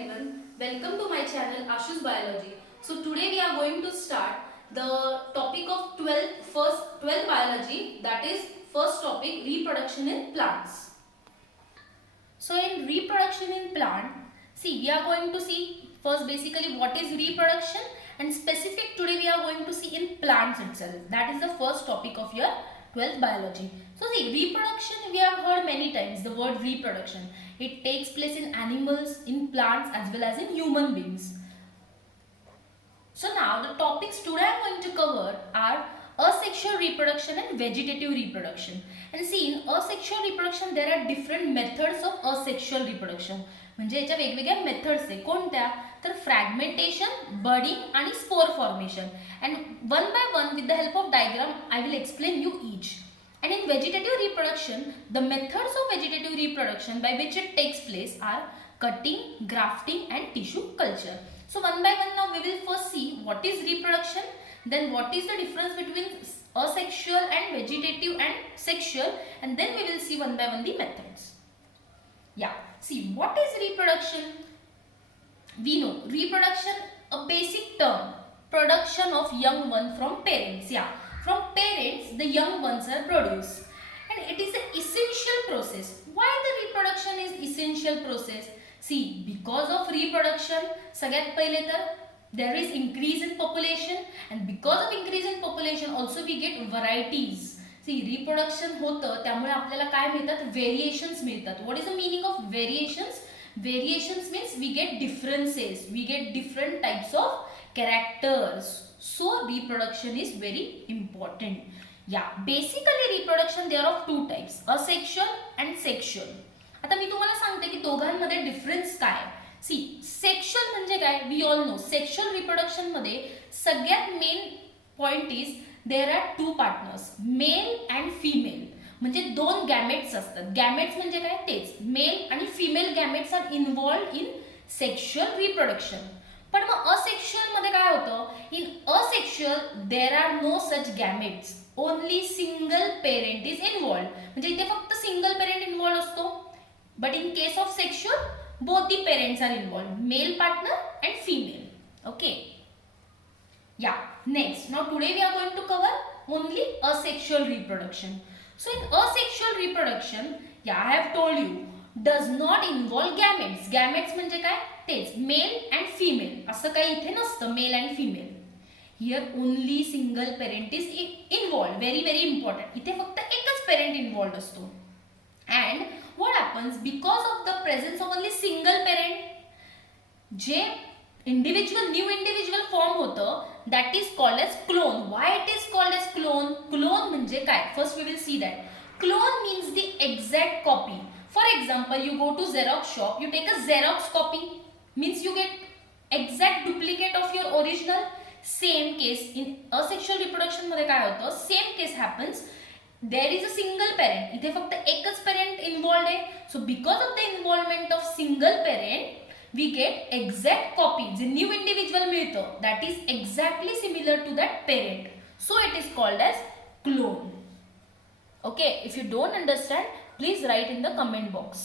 everyone, welcome to my channel Ashu's Biology. So today we are going to start the topic of 12th biology, that is first topic, reproduction in plants. So in reproduction in plant, see, we are going to see first basically what is reproduction, and specific today we are going to see in plants itself. That is the first topic of your 12th biology. So see, reproduction, we have heard many times the word reproduction. It takes place in animals, in plants as well as in human beings. So now the topics today I am going to cover are asexual reproduction and vegetative reproduction. And see, in asexual reproduction there are different methods of asexual reproduction. म्हणजे याच्या वेगवेगळ्या methods आहे. कोणत्या? तर fragmentation, budding आणि spore formation. And one by one with the help of diagram I will explain you each. And in vegetative reproduction, the methods of vegetative reproduction by which it takes place are cutting, grafting and tissue culture. So one by one now we will first see what is reproduction, then what is the difference between asexual and vegetative and sexual, and then we will see one by one the methods. Yeah, see, what is reproduction? We know reproduction, a basic term, production of young one from parents. Yeah. From parents, the young ones are produced, and it is an essential process. Why the reproduction is essential process? See, because of reproduction, सगळ्यात पहिले तर there is increase in population, and because of increase in population also we get varieties. See, reproduction होतं त्यामुळे आपल्याला काय मिळतात? Variations मिळतात. What is the meaning of variations? Variations means we get differences, we get different types of characters. So reproduction is very important. Yeah, basically reproduction there are of two types, asexual and sexual. आता मी तुम्हाला सांगते की दोघांमध्ये difference काय. सी, sexual म्हणजे काय? We all know sexual reproduction मध्ये सगळ्यात main point is there are two partners, male and female. म्हणजे दोन गॅमेट्स असतात. गॅमेट्स म्हणजे काय? तेच मेल आणि female gametes are involved in sexual reproduction. पण मग असेक्शुअल मध्ये काय होतं? In asexual there are no such gametes, only single parent is involve. म्हणजे इथे फक्त सिंगल पेरेंट इन्व्हॉल्व असतो. But in case of sexual both the parents are involve, male partner and female. Okay, yeah next. Now today we are going to cover only asexual reproduction. So in asexual reproduction, yeah, I have told you, does not involve gametes. Gametes म्हणजे काय? तेच mail and female. असं काही इथे नसतं male and female. Here only single parent is involve. Very very important. इथे फक्त एकच पेरेंट इन्व्हॉल्व असतो. And what happens because of the presence of only single parent, जे न्यू इंडिव्हिज्युअल फॉर्म होतं that is called as clone. Why it is called as clone? Clone म्हणजे काय? First we will see that. Clone means the exact copy. For example, you go to Xerox shop, you take a Xerox copy, means you get exact duplicate of your original. Same case in asexual reproduction मध्ये काय होतं? Same case happens. There is a single parent. इथे फक्त एकच parent involved आहे. So because of the involvement of single parent, we get exact copy. J new individual मिळतं, that is exactly similar to that parent. So it is called as clone. Okay, if you don't understand, please write in the comment box.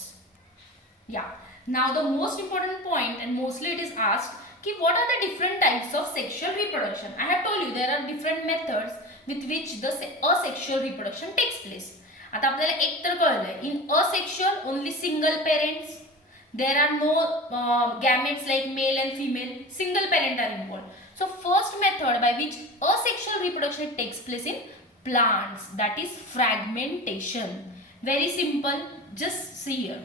Yeah. Now the most important point, and mostly it is asked, कि what are the different types of sexual reproduction? I have told you there are different methods with which the asexual reproduction takes place. आता आपल्याला एक तर कळलंय, in asexual only single parents. There are no gametes like male and female. Single parent are involved. So first method by which asexual reproduction takes place in plants, that is fragmentation. Very simple, just see here.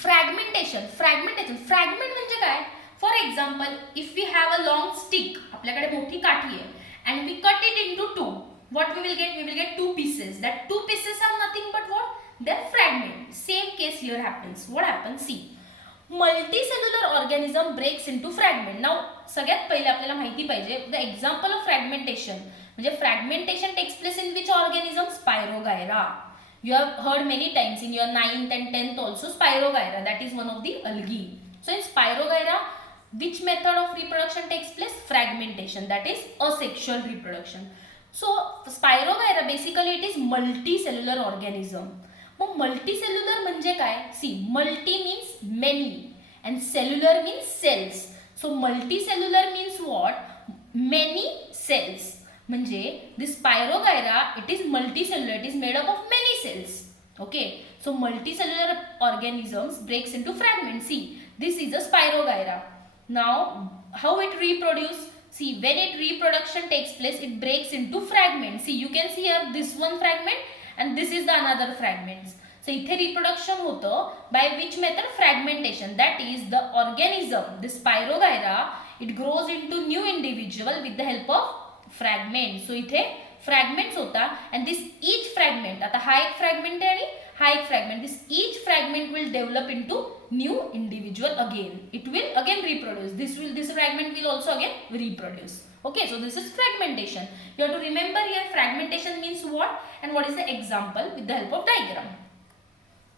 Fragmentation. Fragment म्हणजे काय? For example, if we have a long stick, आपल्याकडे मोठी काठी आहे, and we cut it into two, what we will get? We will get two pieces. That two pieces are nothing but what? They're fragment. Same case here happens. What happens? See, multicellular organism breaks into fragment. Now, सगळ्यात पहिले आपल्याला माहिती पाहिजे the example of fragmentation. म्हणजे fragmentation takes place in which organism? Spirogyra. You have heard many times in your 9th and 10th also Spirogyra, that is one of the algae. So in Spirogyra, which method of reproduction takes place? Fragmentation, that is asexual reproduction. So Spirogyra basically it is multicellular organism. मग multicellular म्हणजे काय? See, multi means many and cellular means cells. So multicellular means what? Many cells. म्हणजे this Spirogyra, it is multicellular, it is made up of many cells. Okay, so multicellular organisms breaks into fragments. See, this is a Spirogyra. Now how it reproduce? See, when it reproduction takes place, it breaks into fragments. See, you can see here this one fragment and this is the another fragments. So इथे reproduction होतं by which method? Fragmentation. That is, the organism, the Spirogyra, it grows into new individual with the help of fragments. So इथे fragments होता and this each fragment, आता हा एक fragment आहे आणि हा एक fragment, this each fragment will develop into new individual again. It will again reproduce. This fragment will also again reproduce. Okay, so this is fragmentation. You have to remember here fragmentation means what and what is the example with the help of diagram.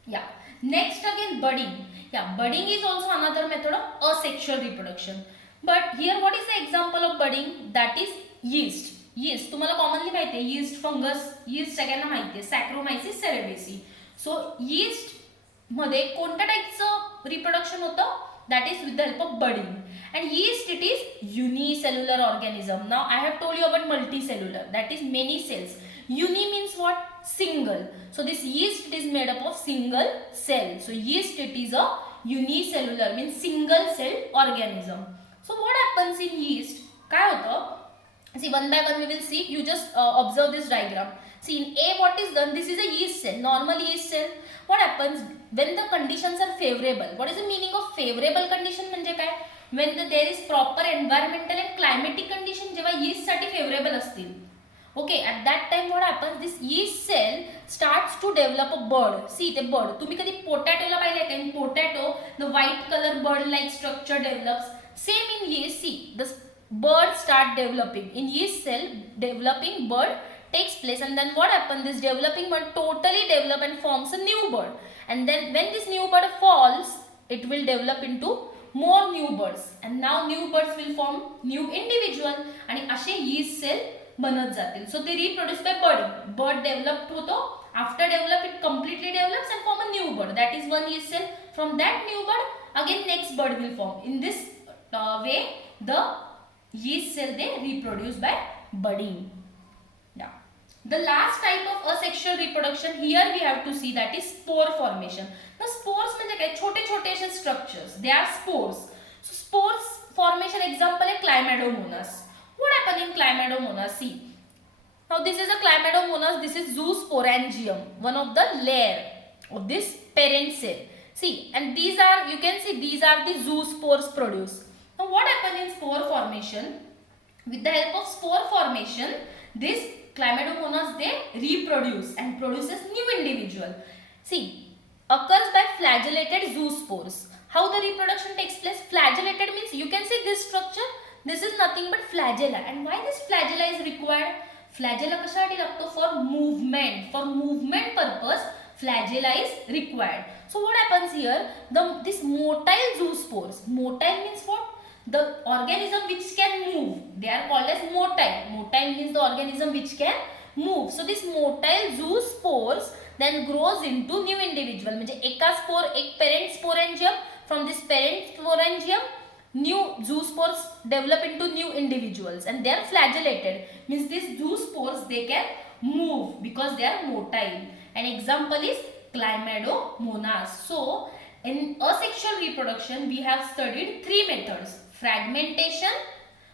Yeah. Next again budding. Yeah, budding is also another method of asexual reproduction. But here what is the example of budding? That is yeast. Yeast तुम्हाला commonly माहिती आहे yeast fungus, yeast सगळ्यांना माहिती आहे Saccharomyces cerevisiae. So yeast मध्ये कोणत्या टाइपचं reproduction होतं? That is with the help of budding. And yeast, it is unicellular organism. Now I have told you about multicellular, that is many cells. Uni means what? Single. So this yeast, it is made up of single cell. So yeast, it is a unicellular means single cell organism. So what happens in yeast? काय होतं? See, one by one we will see. You just observe this diagram. See, in A what is done? This is a yeast cell, normal yeast cell. What happens when the conditions are favorable? What is the meaning of favorable condition? म्हणजे काय? When there is proper environmental and climatic condition, जेव्हा yeast साठी favorable असतील. Okay, at that time what happens? This yeast cell starts to develop a bud. See, the bud. तुम्ही कधी पोटॅटोला पाहिले का? In potato, the white color bud-like structure develops. Same in yeast. See, the bud start developing. In yeast cell, developing bud takes place, and then what happens? This developing bud totally develop and forms a new bud. And then when this new bud falls, it will develop into more new buds. And now new buds will form new individual. आणि असे yeast cell बनत जातील. So they reproduce by budding. Bud developed होतो. After develop, it completely develops and form a new bud. That is one yeast cell. From that new bud, again next bud will form. In this way, the yeast cell, they reproduce by budding. Yeah. The last type of asexual reproduction here we have to see, that is spore formation. Now spores म्हणजे काय? छोटे छोटे असे structures. They are spores. So spores formation example आहे Chlamydomonas. What happened in Chlamydomonas? See. Now this is a Chlamydomonas. This is zoosporangium, one of the layer of this parent cell. See, and these are, you can see these are the zoospores produced. Now what happens in spore formation? With the help of spore formation, this Chlamydomonas, they reproduce and produces new individual. See, occurs by flagellated zoospores. How the reproduction takes place? Flagellated means you can see this structure. This is nothing but flagella. And why this flagella is required? Flagella कशासाठी लागतो? For movement. For movement purpose, flagella is required. So what happens here? This motile zoospores. Motile means what? The organism which can move. They are called as motile. Motile means the organism which can move. So this motile zoospores then grows into new individual. म्हणजे एका spore, एक parent sporangium. From this parent sporangium, new zoospores develop into new individuals, and they are flagellated. Means these zoospores, they can move because they are motile. An example is Chlamydomonas. So in asexual reproduction, we have studied three methods: fragmentation,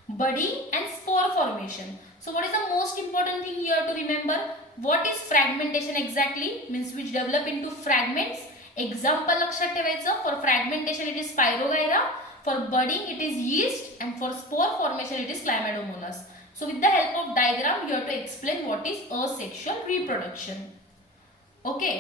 budding, and spore formation. So what is the most important thing here to remember? What is fragmentation exactly? Means which develop into fragments. Example लक्षात ठेवायचं. For fragmentation, it is Spirogyra. For budding, it is yeast, and for spore formation, it is Chlamydomonas. So with the help of diagram, you have to explain what is asexual reproduction. Okay.